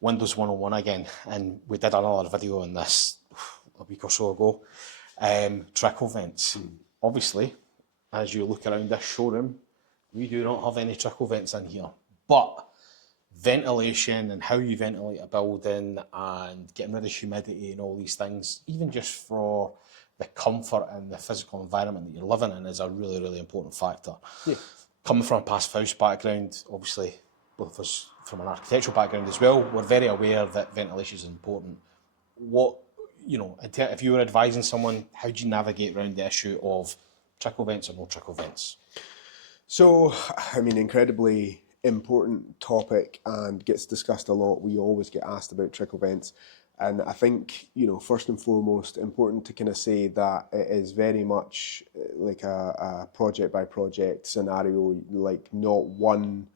Windows 101 again, and we did another video on this a week or so ago. Trickle vents. Obviously, as you look around this showroom, we do not have any trickle vents in here, but ventilation and how you ventilate a building and getting rid of humidity and all these things, even just for the comfort and the physical environment that you're living in, is a really, really important factor. Yeah. Coming from a past house background, obviously, both of us from an architectural background as well, we're very aware that ventilation is important. What, if you were advising someone, how do you navigate around the issue of trickle vents or no trickle vents? So, I mean, incredibly important topic and gets discussed a lot. We always get asked about trickle vents. And I think, first and foremost, important to kind of say that it is very much like a project by project scenario, like not one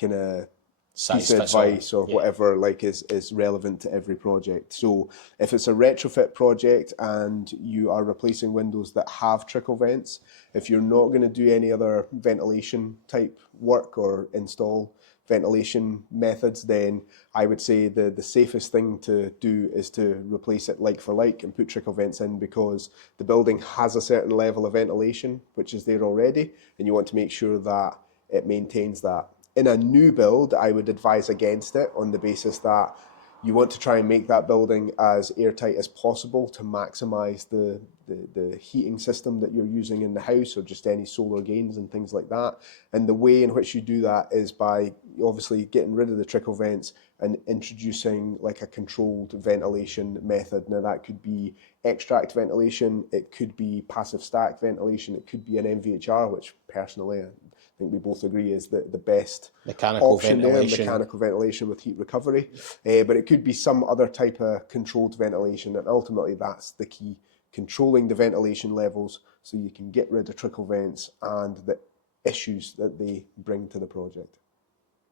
kind of piece of advice or whatever is relevant to every project. So if it's a retrofit project and you are replacing windows that have trickle vents, if you're not going to do any other ventilation type work or install ventilation methods, then I would say the safest thing to do is to replace it like for like and put trickle vents in, because the building has a certain level of ventilation which is there already, and you want to make sure that it maintains that. In a new build, I would advise against it on the basis that you want to try and make that building as airtight as possible to maximise the heating system that you're using in the house, or just any solar gains and things like that. And the way in which you do that is by obviously getting rid of the trickle vents and introducing like a controlled ventilation method. Now that could be extract ventilation, it could be passive stack ventilation, it could be an MVHR, which personally I think we both agree is the best mechanical option ventilation. there, mechanical ventilation with heat recovery. But it could be some other type of controlled ventilation, and ultimately that's the key, controlling the ventilation levels so you can get rid of trickle vents and the issues that they bring to the project.